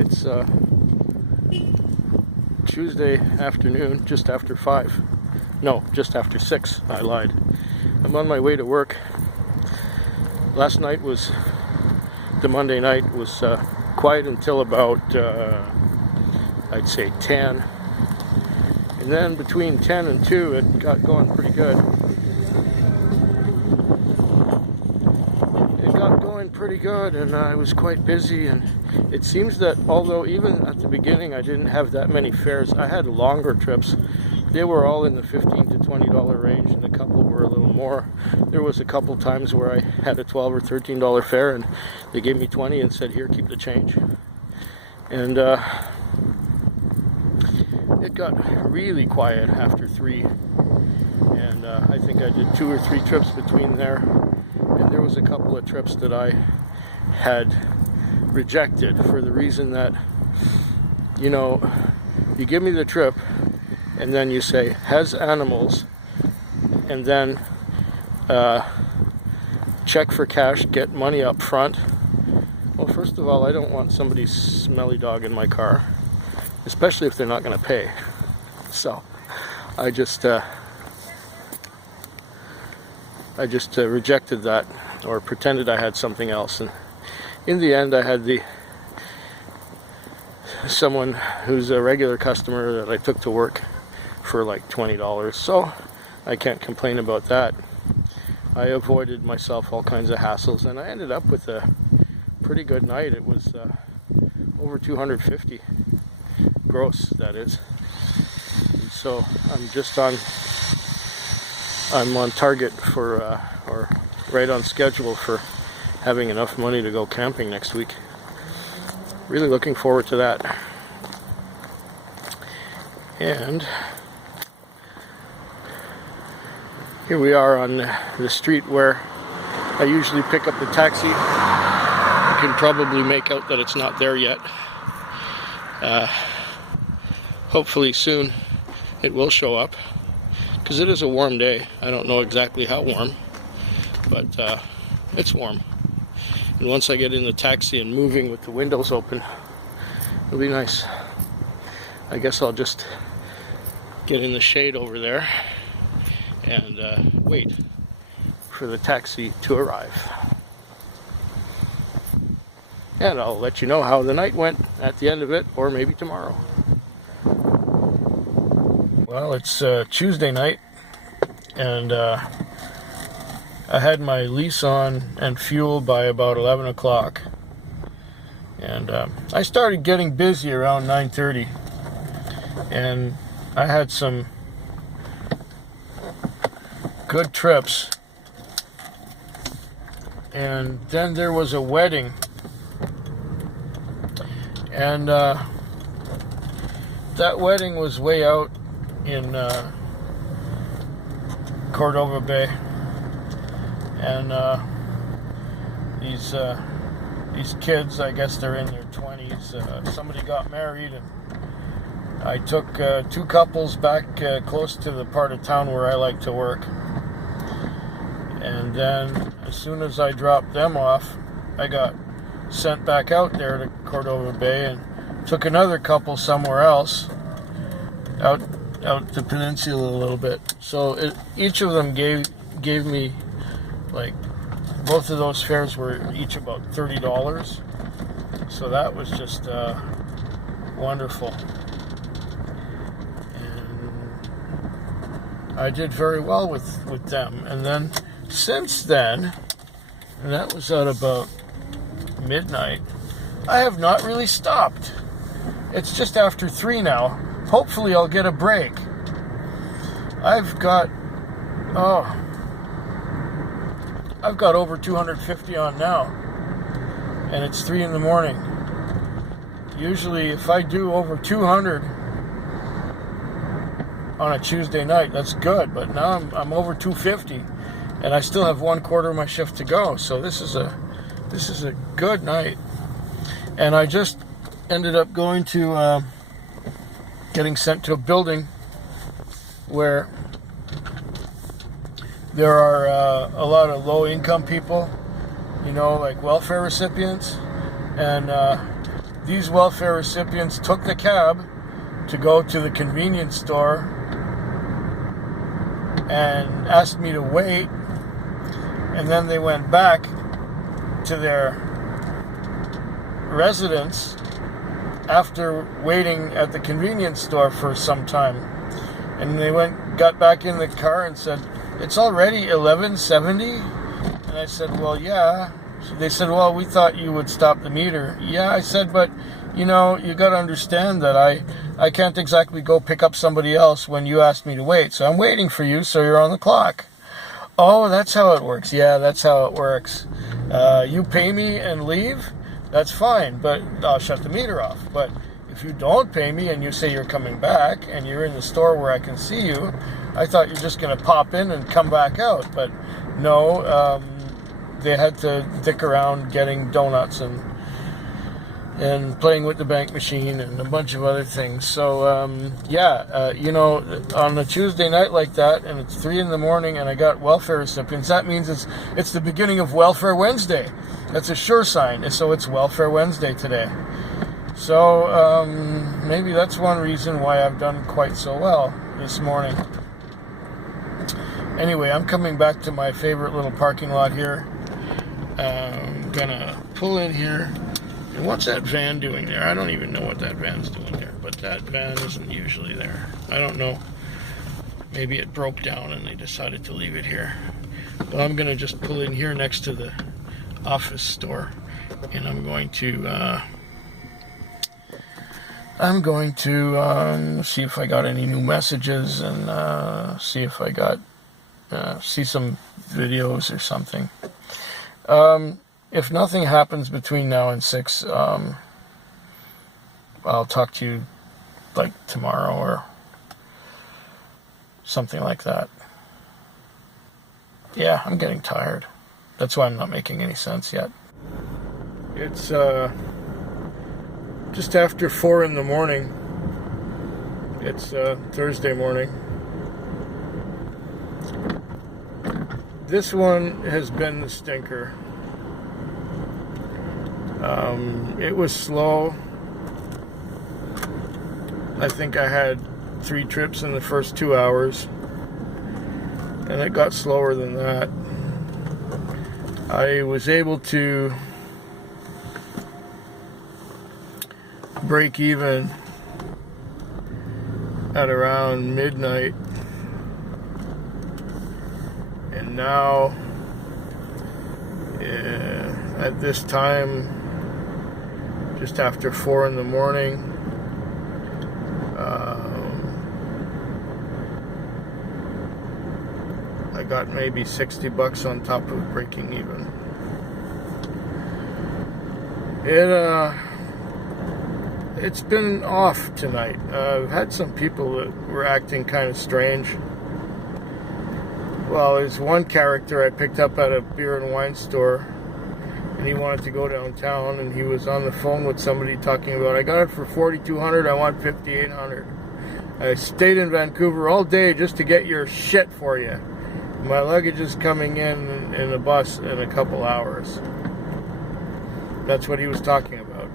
It's Tuesday afternoon, just after 5. No, just after 6. I lied. I'm on my way to work. Last night was, the Monday night was quiet until about, I'd say 10. And then between 10 and 2, it got going pretty good. Pretty good, and I was quite busy, and it seems that although even at the beginning I didn't have that many fares, I had longer trips. They were all in the $15 to $20 range, and a couple were a little more. There was a couple times where I had a $12 or $13 fare, and they gave me 20 and said, "Here, keep the change." And it got really quiet after 3, and I think I did 2 or 3 trips between there. And there was a couple of trips that I had rejected for the reason that, you know, you give me the trip and then you say, "has animals," and then check for cash, get money up front. Well, first of all, I don't want somebody's smelly dog in my car, especially if they're not going to pay. So I just rejected that, or pretended I had something else, and in the end I had someone who's a regular customer that I took to work for like $20, so I can't complain about that. I avoided myself all kinds of hassles, and I ended up with a pretty good night. It was over 250 gross, that is. And so I'm on target for, or right on schedule for having enough money to go camping next week. Really looking forward to that. And here we are on the street where I usually pick up the taxi. You can probably make out that it's not there yet. Hopefully soon it will show up, because it is a warm day. I don't know exactly how warm, but it's warm. And once I get in the taxi and moving with the windows open, it'll be nice. I guess I'll just get in the shade over there and wait for the taxi to arrive. And I'll let you know how the night went at the end of it, or maybe tomorrow. Well, it's Tuesday night, and I had my lease on and fuel by about 11 o'clock. And I started getting busy around 9:30, and I had some good trips. And then there was a wedding, and that wedding was way out in Cordova Bay, and these kids, I guess they're in their 20s, somebody got married, and I took 2 couples back close to the part of town where I like to work. And then as soon as I dropped them off, I got sent back out there to Cordova Bay and took another couple somewhere else, out the peninsula a little bit. So each of them gave me, like, both of those fares were each about $30. So that was just wonderful. And I did very well with them. And then since then, and that was at about midnight, I have not really stopped. It's just after 3 now. Hopefully I'll get a break. I've got over 250 on now, and it's 3 in the morning. Usually if I do over 200 on a Tuesday night, that's good, but now I'm over 250, and I still have 1/4 of my shift to go. So this is a good night. And I just ended up going to getting sent to a building where there are a lot of low-income people, you know, like welfare recipients, and these welfare recipients took the cab to go to the convenience store and asked me to wait, and then they went back to their residence after waiting at the convenience store for some time. And they got back in the car and said, "It's already 11:70?" And I said, "Well, yeah." They said, "Well, we thought you would stop the meter." Yeah, I said, "But, you got to understand that I can't exactly go pick up somebody else when you asked me to wait. So I'm waiting for you, so you're on the clock." "Oh, that's how it works." "Yeah, that's how it works. You pay me and leave, that's fine, but I'll shut the meter off. But if you don't pay me and you say you're coming back and you're in the store where I can see you, I thought you're just going to pop in and come back out." But no, they had to dick around getting donuts and playing with the bank machine and a bunch of other things. So, on a Tuesday night like that, and it's 3 a.m, and I got welfare recipients, that means it's the beginning of Welfare Wednesday. That's a sure sign. So it's Welfare Wednesday today. So, maybe that's one reason why I've done quite so well this morning. Anyway, I'm coming back to my favorite little parking lot here. I'm gonna pull in here. And what's that van doing there? I don't even know what that van's doing there, but that van isn't usually there. I don't know. Maybe it broke down and they decided to leave it here. But I'm gonna just pull in here next to the office store, and I'm going to see if I got any new messages and see if I got see some videos or something. If nothing happens between now and 6, I'll talk to you like tomorrow or something like that. Yeah, I'm getting tired. That's why I'm not making any sense yet. It's just after 4 a.m. It's Thursday morning. This one has been the stinker. It was slow. I think I had 3 trips in the first 2 hours, and it got slower than that. I was able to break even at around midnight, and now at this time, just after 4 a.m, I got maybe $60 on top of breaking even. It's been off tonight. I've had some people that were acting kind of strange. Well, there's one character I picked up at a beer and wine store, and he wanted to go downtown, and he was on the phone with somebody talking about, "I got it for $4,200, I want $5,800. I stayed in Vancouver all day just to get your shit for you. My luggage is coming in a bus in a couple hours." That's what he was talking about.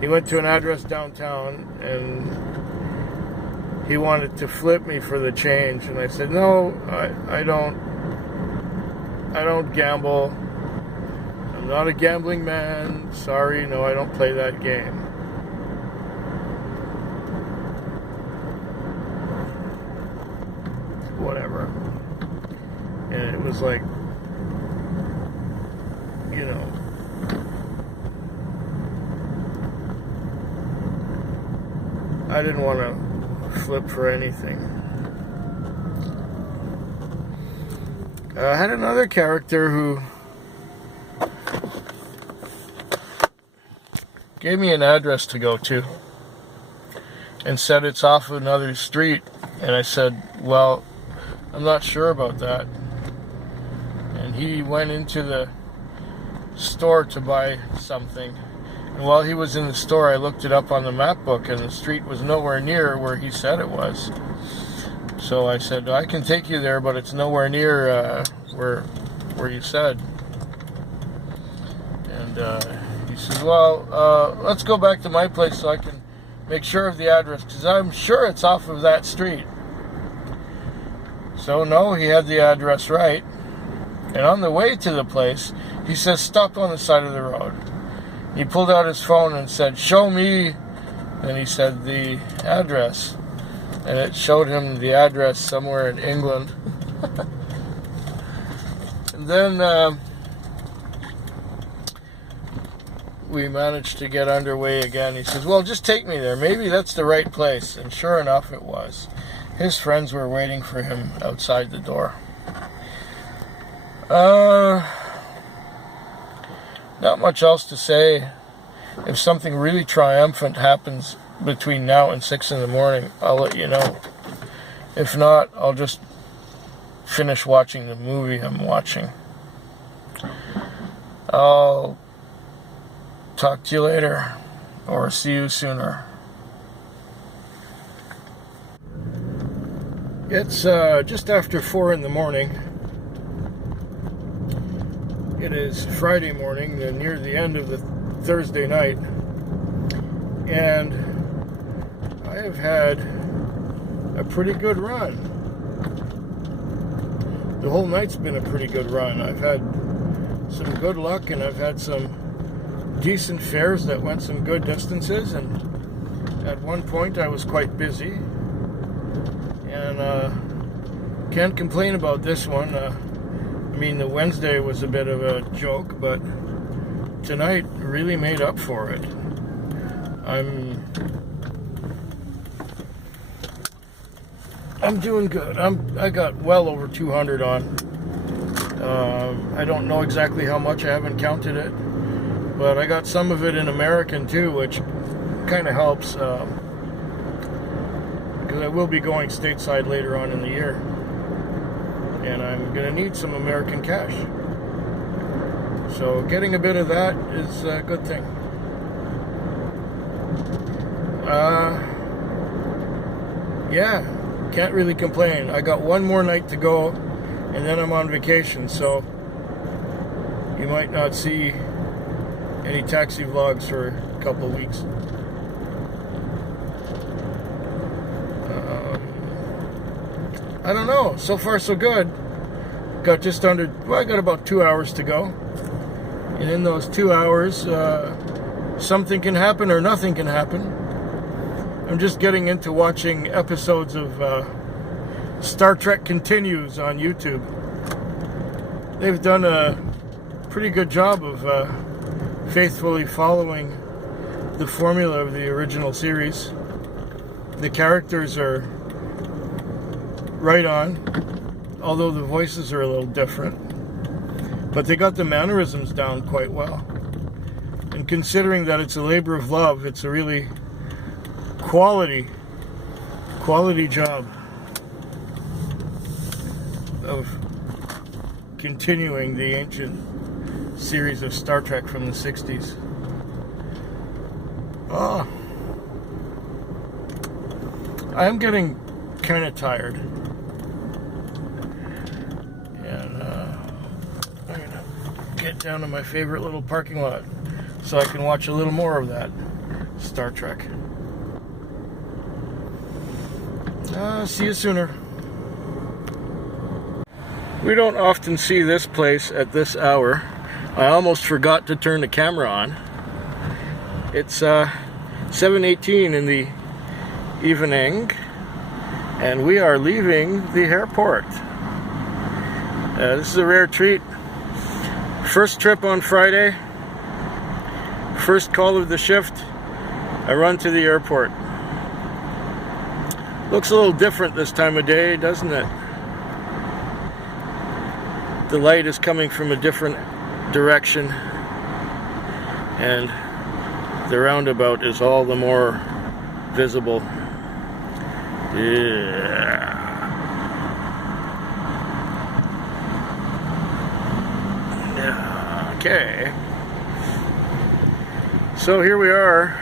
He went to an address downtown, and he wanted to flip me for the change, and I said, "No, I don't gamble. I'm not a gambling man. Sorry, no, I don't play that game." Whatever. And it was like, I didn't want to flip for anything. I had another character who gave me an address to go to and said it's off another street, and I said, "Well, I'm not sure about that." And he went into the store to buy something, and while he was in the store, I looked it up on the map book, and the street was nowhere near where he said it was. So I said, "I can take you there, but it's nowhere near where you said." And he says, well, let's go back to my place so I can make sure of the address, because I'm sure it's off of that street. So no, he had the address right. And on the way to the place, he says, stop on the side of the road. He pulled out his phone and said, show me. And he said the address. And it showed him the address somewhere in England. And then we managed to get underway again. He says, well, just take me there. Maybe that's the right place. And sure enough, it was. His friends were waiting for him outside the door. Not much else to say. If something really triumphant happens between now and 6 in the morning, I'll let you know. If not, I'll just finish watching the movie I'm watching. I'll talk to you later, or see you sooner. It's just after 4 in the morning. It is Friday morning, near the end of the Thursday night, and I have had a pretty good run. The whole night's been a pretty good run. I've had some good luck, and I've had some decent fares that went some good distances, and at one point I was quite busy, and can't complain about this one. I mean, the Wednesday was a bit of a joke, but tonight really made up for it. I'm doing good. I got well over 200 on. I don't know exactly how much. I haven't counted it, but I got some of it in American too, which kind of helps, because I will be going stateside later on in the year, and I'm going to need some American cash. So getting a bit of that is a good thing. Yeah, can't really complain. I got one more night to go, and then I'm on vacation, so you might not see any taxi vlogs for a couple of weeks. I don't know. So far, so good. Got just under, well, I got about 2 hours to go. And in those 2 hours, something can happen or nothing can happen. I'm just getting into watching episodes of Star Trek Continues on YouTube. They've done a pretty good job of faithfully following the formula of the original series. The characters are right on, although the voices are a little different. But they got the mannerisms down quite well. And considering that it's a labor of love, it's a really quality job of continuing the ancient series of Star Trek from the 60s. I'm getting kind of tired. And I'm going to get down to my favorite little parking lot so I can watch a little more of that Star Trek. See you sooner. We don't often see this place at this hour. I almost forgot to turn the camera on. It's 7:18 in the evening, and we are leaving the airport. This is a rare treat. First trip on Friday, first call of the shift, I run to the airport. Looks a little different this time of day, doesn't it? The light is coming from a different direction, and the roundabout is all the more visible. Yeah. Okay. So here we are.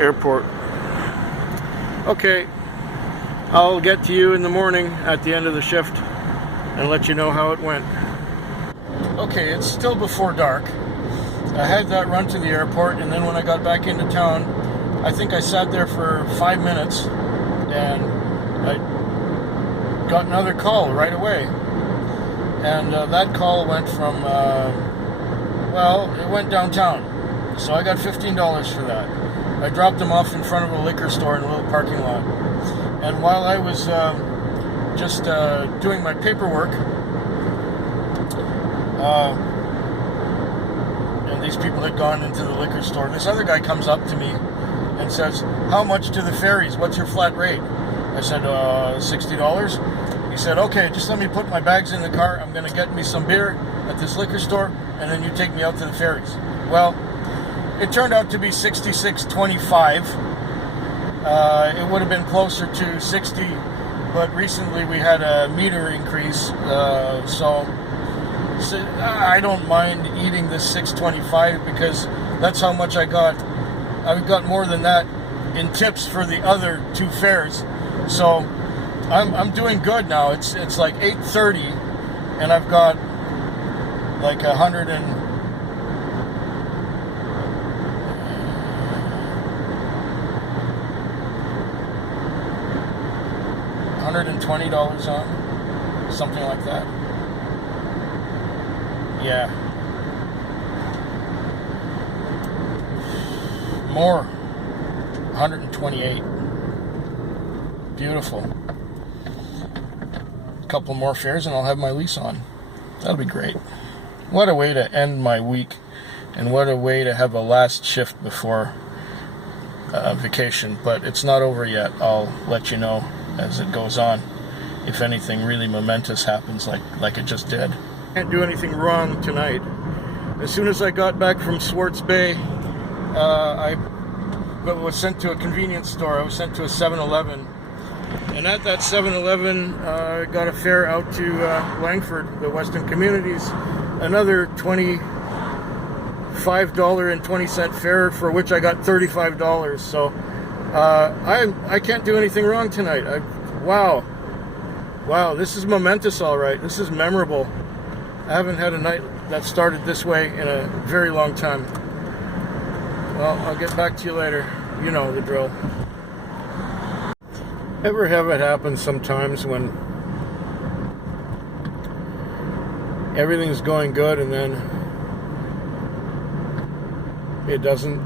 Airport. Okay. I'll get to you in the morning at the end of the shift and let you know how it went. okay, it's still before dark. I had that run to the airport, and then when I got back into town, I think I sat there for 5 minutes, and I got another call right away. And that call went from, it went downtown. So I got $15 for that. I dropped them off in front of a liquor store in a little parking lot. And while I was just doing my paperwork, and these people had gone into the liquor store, this other guy comes up to me and says, "How much to the ferries? What's your flat rate?" I said, $60. He said, "Okay, just let me put my bags in the car. I'm going to get me some beer at this liquor store, and then you take me out to the ferries." Well, it turned out to be $66.25. It would have been closer to 60, but recently we had a meter increase, so I don't mind eating this $6.25 because that's how much I got. I got more than that in tips for the other two fares, so I'm doing good now. It's like 8:30, and I've got like $120 on, something like that. Yeah. More. 128. Beautiful. A couple more fares and I'll have my lease on. That'll be great. What a way to end my week, and what a way to have a last shift before vacation. But it's not over yet. I'll let you know as it goes on if anything really momentous happens like it just did. Can't do anything wrong tonight. As soon as I got back from Swartz Bay, I was sent to a convenience store. I was sent to a 7-Eleven, and at that 7-Eleven, I got a fare out to Langford, the Western Communities, another $25.20 fare, for which I got $35. So I can't do anything wrong tonight. Wow, this is momentous, all right. This is memorable. I haven't had a night that started this way in a very long time. Well, I'll get back to you later. You know the drill. Ever have it happen sometimes when everything's going good and then it doesn't?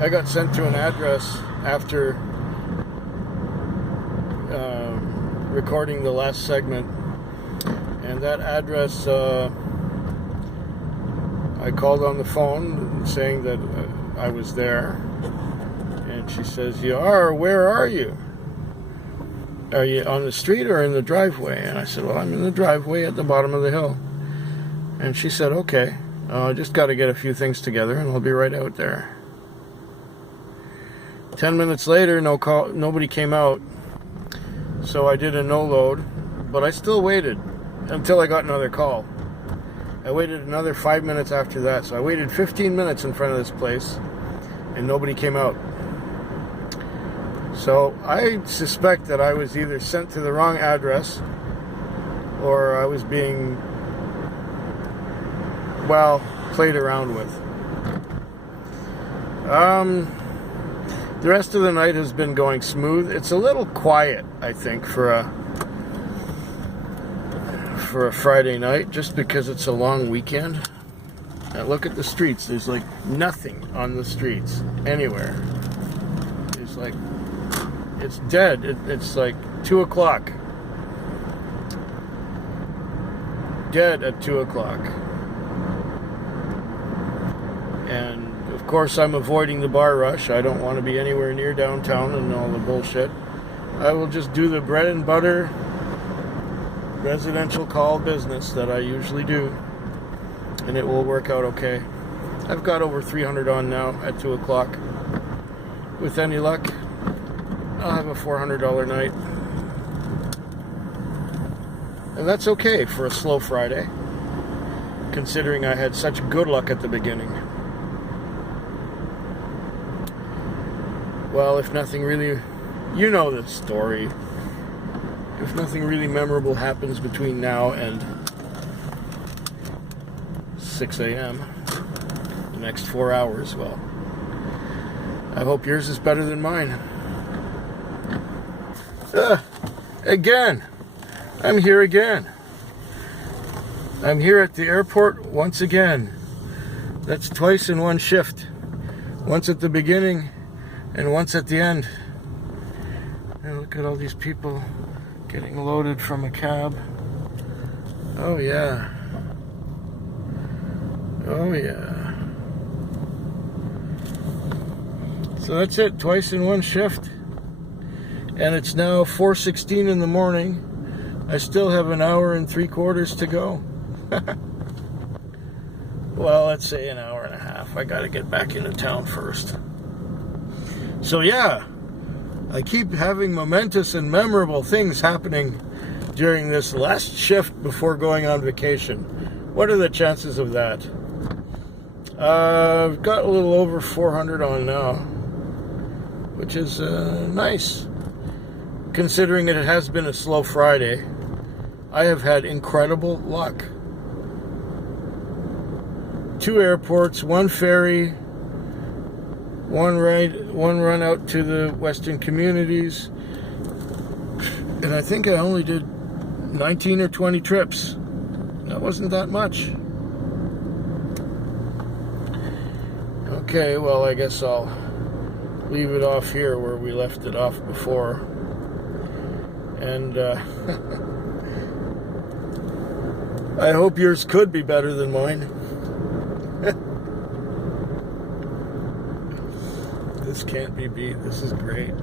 I got sent to an address after recording the last segment, and that address, I called on the phone saying that I was there, and she says, "You are? Where are you? Are you on the street or in the driveway?" And I said, "Well, I'm in the driveway at the bottom of the hill." And she said, "Okay, I just got to get a few things together and I'll be right out there." 10 minutes later, nobody came out, so I did a no-load, but I still waited until I got another call. I waited another 5 minutes after that, so I waited 15 minutes in front of this place, and nobody came out. So I suspect that I was either sent to the wrong address, or I was being, played around with. The rest of the night has been going smooth. It's a little quiet, I think, for a Friday night, just because it's a long weekend. Now look at the streets. There's like nothing on the streets anywhere. It's dead. It's like 2 o'clock. Dead at 2 o'clock. And of course I'm avoiding the bar rush. I don't want to be anywhere near downtown and all the bullshit. I will just do the bread and butter residential call business that I usually do, and it will work out okay. I've got over 300 on now at 2 o'clock. With any luck, I'll have a $400 night. And that's okay for a slow Friday, considering I had such good luck at the beginning. Well, if nothing really, you know the story. If nothing really memorable happens between now and 6 a.m. the next 4 hours. Well, I hope yours is better than mine. Again, I'm here again. I'm here at the airport once again. That's twice in one shift. Once at the beginning and once at the end. And look at all these people getting loaded from a cab. Oh yeah. Oh yeah. So that's it, twice in one shift. And it's now 4:16 in the morning. I still have an hour and 3/4 to go. Well, let's say an hour and a half. I gotta get back into town first. So yeah, I keep having momentous and memorable things happening during this last shift before going on vacation. What are the chances of that? I've got a little over 400 on now, which is nice. Considering it has been a slow Friday, I have had incredible luck. 2 airports, 1 ferry, 1 run out to the Western Communities, and I think I only did 19 or 20 trips. That wasn't that much. Okay, well, I guess I'll leave it off here where we left it off before. And I hope yours could be better than mine. This can't be beat. This is great.